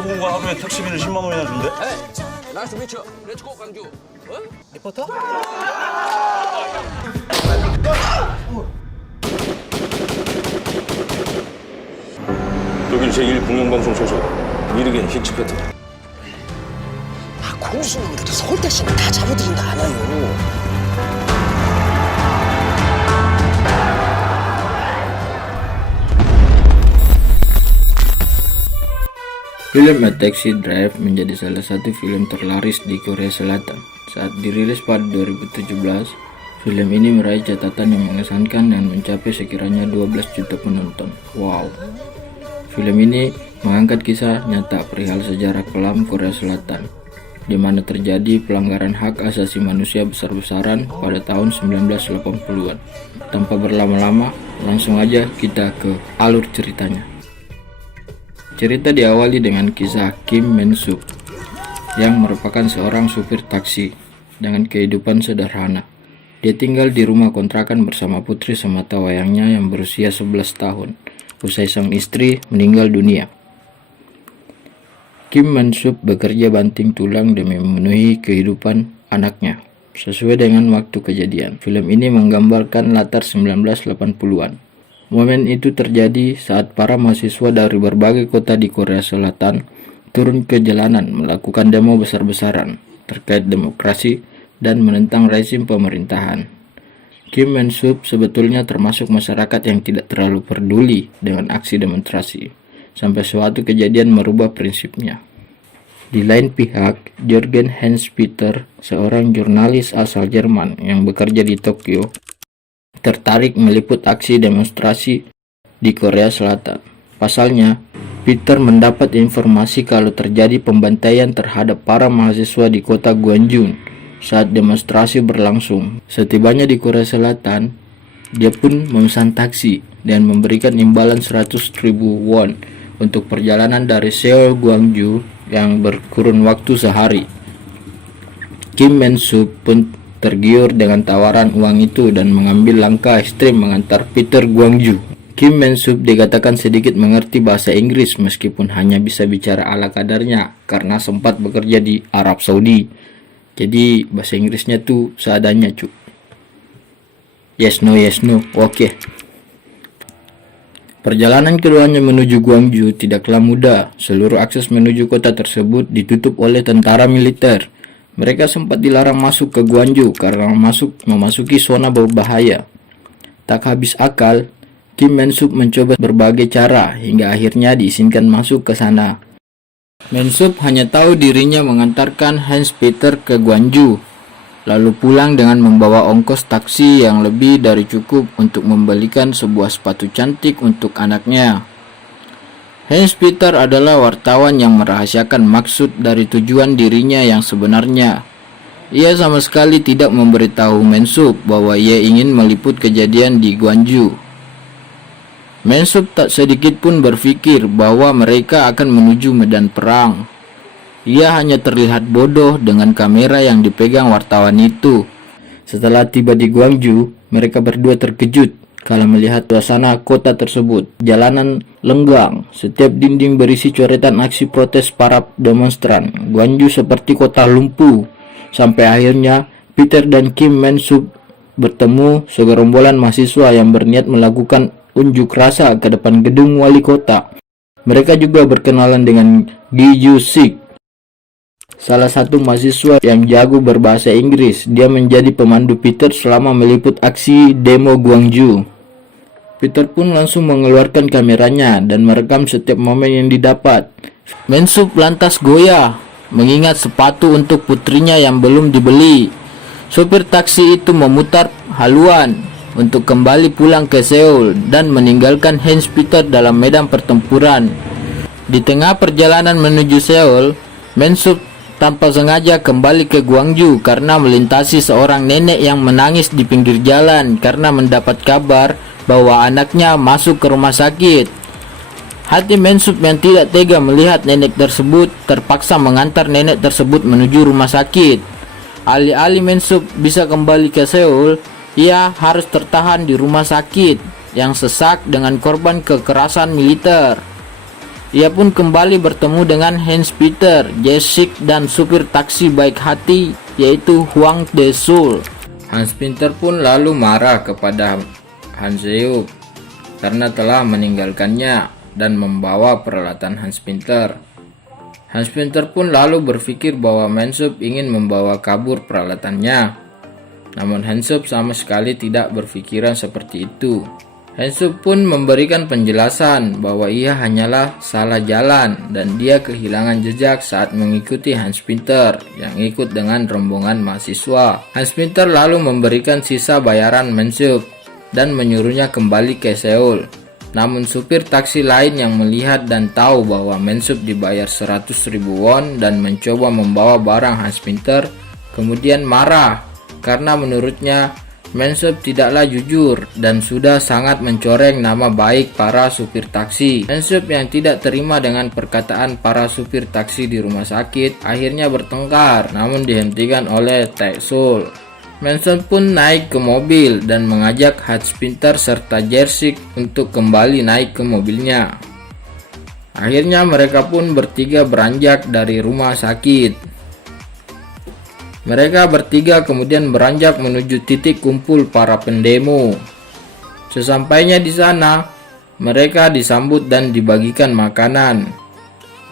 기사공과 하루에 택시비를 10만 원이나 준대? 나이스 미쳐. 렛츠고 광주. 리포터? 여긴 제1공영방송 소속 미르겐 히치패트. 공수놈들이 서울대시는 다 잡아들인 거 알아요. Film A Taxi Drive menjadi salah satu film terlaris di Korea Selatan. Saat dirilis pada 2017, film ini meraih catatan yang mengesankan dan mencapai sekiranya 12 juta penonton. Wow. Film ini mengangkat kisah nyata perihal sejarah kelam Korea Selatan, di mana terjadi pelanggaran hak asasi manusia besar-besaran pada tahun 1980-an. Tanpa berlama-lama, langsung aja kita ke alur ceritanya. Cerita diawali dengan kisah Kim Men-sub yang merupakan seorang supir taksi dengan kehidupan sederhana. Dia tinggal di rumah kontrakan bersama putri semata wayangnya yang berusia 11 tahun, usai sang istri meninggal dunia. Kim Men-sub bekerja banting tulang demi memenuhi kehidupan anaknya. Sesuai dengan waktu kejadian, film ini menggambarkan latar 1980-an. Momen itu terjadi saat para mahasiswa dari berbagai kota di Korea Selatan turun ke jalanan melakukan demo besar-besaran terkait demokrasi dan menentang rezim pemerintahan. Kim Men-sub sebetulnya termasuk masyarakat yang tidak terlalu peduli dengan aksi demonstrasi, sampai suatu kejadian merubah prinsipnya. Di lain pihak, Jürgen Hans-Peter, seorang jurnalis asal Jerman yang bekerja di Tokyo, tertarik meliput aksi demonstrasi di Korea Selatan. Pasalnya, Peter mendapat informasi kalau terjadi pembantaian terhadap para mahasiswa di kota Gwangju saat demonstrasi berlangsung. Setibanya di Korea Selatan, dia pun memesan taksi dan memberikan imbalan 100.000 won untuk perjalanan dari Seoul Gwangju yang berkurun waktu sehari. Kim Men-sub pun tergiur dengan tawaran uang itu dan mengambil langkah ekstrim mengantar Peter Gwangju. Kim Men-sub dikatakan sedikit mengerti bahasa Inggris meskipun hanya bisa bicara ala kadarnya karena sempat bekerja di Arab Saudi. Jadi bahasa Inggrisnya tuh seadanya cu. Yes no, oke. Perjalanan keduanya menuju Gwangju tidaklah mudah. Seluruh akses menuju kota tersebut ditutup oleh tentara militer. Mereka sempat dilarang masuk ke Gwangju karena memasuki zona berbahaya. Tak habis akal, Kim Men-sub mencoba berbagai cara hingga akhirnya diizinkan masuk ke sana. Men-sub hanya tahu dirinya mengantarkan Hans-Peter ke Gwangju, lalu pulang dengan membawa ongkos taksi yang lebih dari cukup untuk membelikan sebuah sepatu cantik untuk anaknya. Hans-Peter adalah wartawan yang merahasiakan maksud dari tujuan dirinya yang sebenarnya. Ia sama sekali tidak memberitahu Men-sub bahwa ia ingin meliput kejadian di Gwangju. Men-sub tak sedikit pun berpikir bahwa mereka akan menuju medan perang. Ia hanya terlihat bodoh dengan kamera yang dipegang wartawan itu. Setelah tiba di Gwangju, mereka berdua terkejut kalau melihat suasana kota tersebut. Jalanan lenggang, setiap dinding berisi coretan aksi protes para demonstran. Gwangju seperti kota lumpuh. Sampai akhirnya Peter dan Kim Men-sub bertemu segerombolan mahasiswa yang berniat melakukan unjuk rasa ke depan gedung wali kota. Mereka juga berkenalan dengan Gi Ju-sik, salah satu mahasiswa yang jago berbahasa Inggris. Dia menjadi pemandu Peter selama meliput aksi demo Gwangju. Peter pun langsung mengeluarkan kameranya dan merekam setiap momen yang didapat. Men-sub lantas goyah mengingat sepatu untuk putrinya yang belum dibeli. Sopir taksi itu memutar haluan untuk kembali pulang ke Seoul dan meninggalkan Hans-Peter dalam medan pertempuran. Di tengah perjalanan menuju Seoul, Men-sub tanpa sengaja kembali ke Gwangju karena melintasi seorang nenek yang menangis di pinggir jalan karena mendapat kabar bahwa anaknya masuk ke rumah sakit. Hati Men-sub yang tidak tega melihat nenek tersebut terpaksa mengantar nenek tersebut menuju rumah sakit. Alih-alih Men-sub bisa kembali ke Seoul, ia harus tertahan di rumah sakit yang sesak dengan korban kekerasan militer. Ia pun kembali bertemu dengan Hans Peter, Jessic, dan supir taksi baik hati yaitu Huang Desul. Hans Peter pun lalu marah kepada Han Seok karena telah meninggalkannya dan membawa peralatan Hans Peter. Hans Peter pun lalu berpikir bahwa Mansup ingin membawa kabur peralatannya. Namun Hansup sama sekali tidak berpikiran seperti itu. Hansup pun memberikan penjelasan bahwa ia hanyalah salah jalan dan dia kehilangan jejak saat mengikuti Hans Peter yang ikut dengan rombongan mahasiswa. Hans Peter lalu memberikan sisa bayaran Mansup dan menyuruhnya kembali ke Seoul. Namun supir taksi lain yang melihat dan tahu bahwa Mansup dibayar 100.000 won dan mencoba membawa barang Hans Peter kemudian marah karena menurutnya Mansup tidaklah jujur dan sudah sangat mencoreng nama baik para supir taksi. Mansup yang tidak terima dengan perkataan para supir taksi di rumah sakit akhirnya bertengkar namun dihentikan oleh Tae-sul. Mansup pun naik ke mobil dan mengajak Hans Peter serta Jessic untuk kembali naik ke mobilnya. Akhirnya mereka pun bertiga beranjak dari rumah sakit. Mereka bertiga kemudian beranjak menuju titik kumpul para pendemo. Sesampainya di sana, mereka disambut dan dibagikan makanan.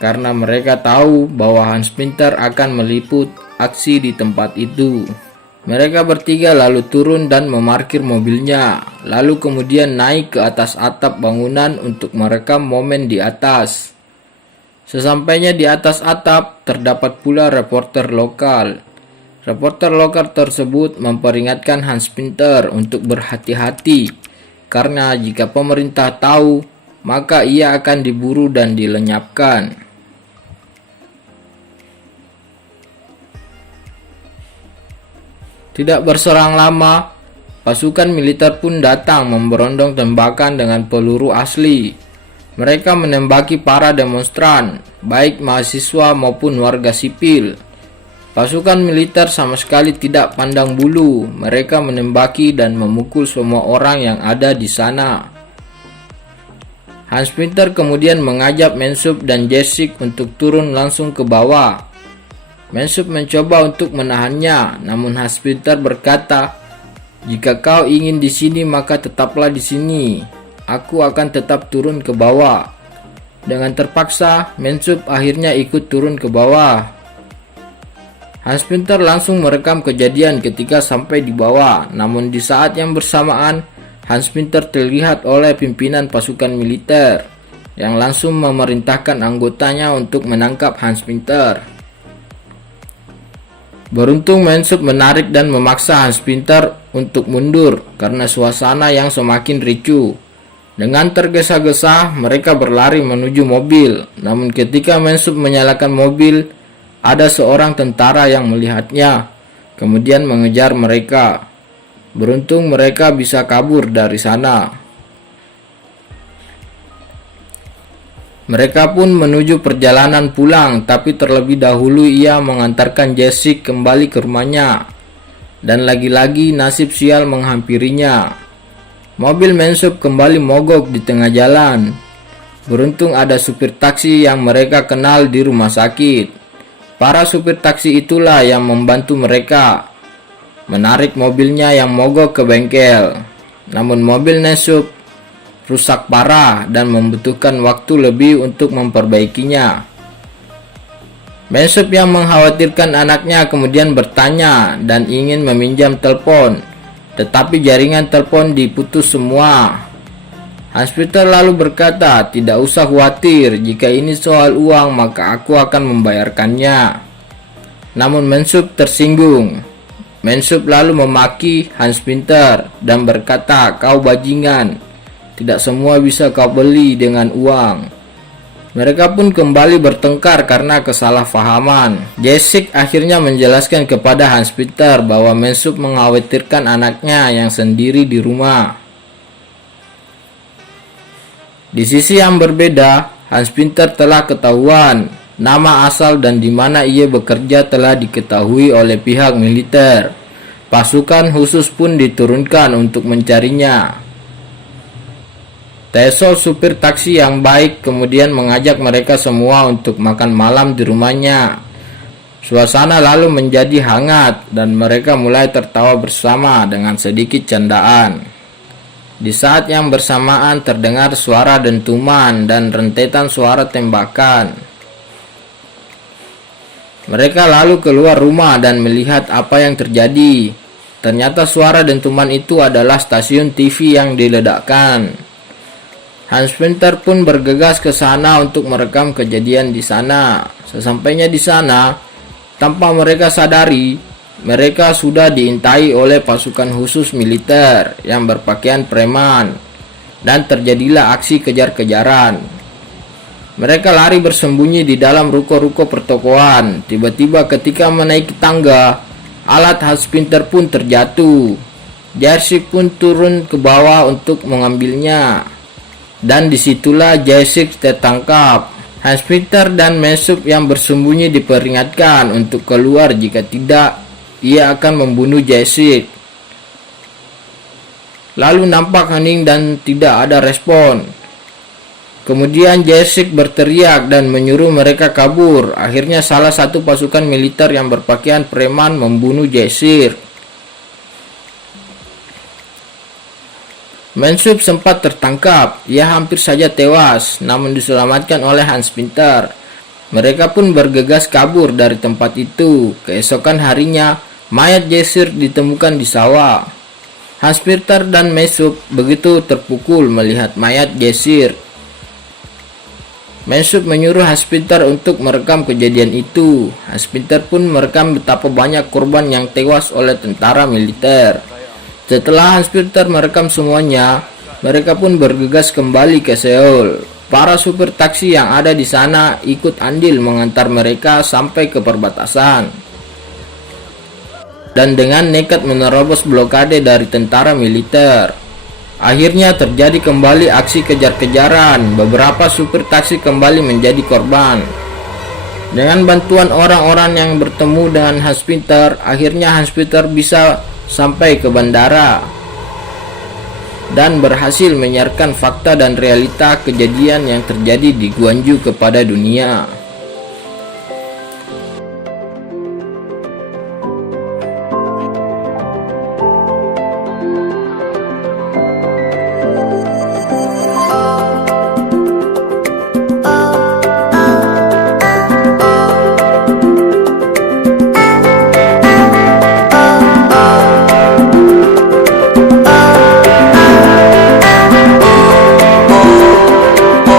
Karena mereka tahu bahwa Hans Peter akan meliput aksi di tempat itu. Mereka bertiga lalu turun dan memarkir mobilnya, lalu kemudian naik ke atas atap bangunan untuk merekam momen di atas. Sesampainya di atas atap, terdapat pula reporter lokal. Reporter lokal tersebut memperingatkan Hans Peter untuk berhati-hati karena jika pemerintah tahu, maka ia akan diburu dan dilenyapkan. Tidak berselang lama, pasukan militer pun datang memberondong tembakan dengan peluru asli. Mereka menembaki para demonstran, baik mahasiswa maupun warga sipil. Pasukan militer sama sekali tidak pandang bulu, mereka menembaki dan memukul semua orang yang ada di sana. Hans Peter kemudian mengajak Mansup dan Jessic untuk turun langsung ke bawah. Mansup mencoba untuk menahannya, namun Hans Peter berkata, "Jika kau ingin di sini maka tetaplah di sini. Aku akan tetap turun ke bawah." Dengan terpaksa, Mansup akhirnya ikut turun ke bawah. Hans Peter langsung merekam kejadian ketika sampai di bawah, namun di saat yang bersamaan, Hans Peter terlihat oleh pimpinan pasukan militer yang langsung memerintahkan anggotanya untuk menangkap Hans Peter. Beruntung Mansup menarik dan memaksa Hans Peter untuk mundur karena suasana yang semakin ricuh. Dengan tergesa-gesa, mereka berlari menuju mobil, namun ketika Mansup menyalakan mobil, ada seorang tentara yang melihatnya, kemudian mengejar mereka. Beruntung mereka bisa kabur dari sana. Mereka pun menuju perjalanan pulang, tapi terlebih dahulu ia mengantarkan Jessic kembali ke rumahnya. Dan lagi-lagi nasib sial menghampirinya. Mobil Mansup kembali mogok di tengah jalan. Beruntung ada supir taksi yang mereka kenal di rumah sakit. Para supir taksi itulah yang membantu mereka menarik mobilnya yang mogok ke bengkel. Namun mobil Mansup rusak parah dan membutuhkan waktu lebih untuk memperbaikinya. Mansup yang mengkhawatirkan anaknya kemudian bertanya dan ingin meminjam telepon, tetapi jaringan telepon diputus semua. Hans Peter lalu berkata, "Tidak usah khawatir, jika ini soal uang maka aku akan membayarkannya." Namun Mansup tersinggung. Mansup lalu memaki Hans Peter dan berkata, "Kau bajingan, tidak semua bisa kau beli dengan uang." Mereka pun kembali bertengkar karena kesalahpahaman. Jessic akhirnya menjelaskan kepada Hans Peter bahwa Mansup mengkhawatirkan anaknya yang sendiri di rumah. Di sisi yang berbeda, Hans Peter telah ketahuan. Nama asal dan di mana ia bekerja telah diketahui oleh pihak militer. Pasukan khusus pun diturunkan untuk mencarinya. Taesol, supir taksi yang baik, kemudian mengajak mereka semua untuk makan malam di rumahnya. Suasana lalu menjadi hangat dan mereka mulai tertawa bersama dengan sedikit candaan. Di saat yang bersamaan terdengar suara dentuman dan rentetan suara tembakan. Mereka lalu keluar rumah dan melihat apa yang terjadi. Ternyata suara dentuman itu adalah stasiun TV yang diledakkan. Hans Pinter pun bergegas ke sana untuk merekam kejadian di sana. Sesampainya di sana, tanpa mereka sadari, mereka sudah diintai oleh pasukan khusus militer yang berpakaian preman, dan terjadilah aksi kejar-kejaran. Mereka lari bersembunyi di dalam ruko-ruko pertokoan. Tiba-tiba ketika menaiki tangga, alat Hans Pinter pun terjatuh. Jessic pun turun ke bawah untuk mengambilnya. Dan disitulah Jessic tertangkap. Hans Pinter dan Messup yang bersembunyi diperingatkan untuk keluar, jika tidak, ia akan membunuh Jessic. Lalu nampak hening dan tidak ada respon. Kemudian Jessic berteriak dan menyuruh mereka kabur. Akhirnya salah satu pasukan militer yang berpakaian preman membunuh Jessic. Messup sempat tertangkap. Ia hampir saja tewas, namun diselamatkan oleh Hans Pinter. Mereka pun bergegas kabur dari tempat itu. Keesokan harinya, mayat Jessic ditemukan di sawah. Hans Pinter dan Messup begitu terpukul melihat mayat Jessic. Messup menyuruh Hans Pinter untuk merekam kejadian itu. Hans Pinter pun merekam betapa banyak korban yang tewas oleh tentara militer. Setelah Hans Pinter merekam semuanya, mereka pun bergegas kembali ke Seoul. Para supir taksi yang ada di sana ikut andil mengantar mereka sampai ke perbatasan. Dan dengan nekat menerobos blokade dari tentara militer. Akhirnya terjadi kembali aksi kejar-kejaran. Beberapa supir taksi kembali menjadi korban. Dengan bantuan orang-orang yang bertemu dengan Hans Pinter, akhirnya Hans Pinter bisa sampai ke bandara dan berhasil menyiarkan fakta dan realita kejadian yang terjadi di Gwangju kepada dunia.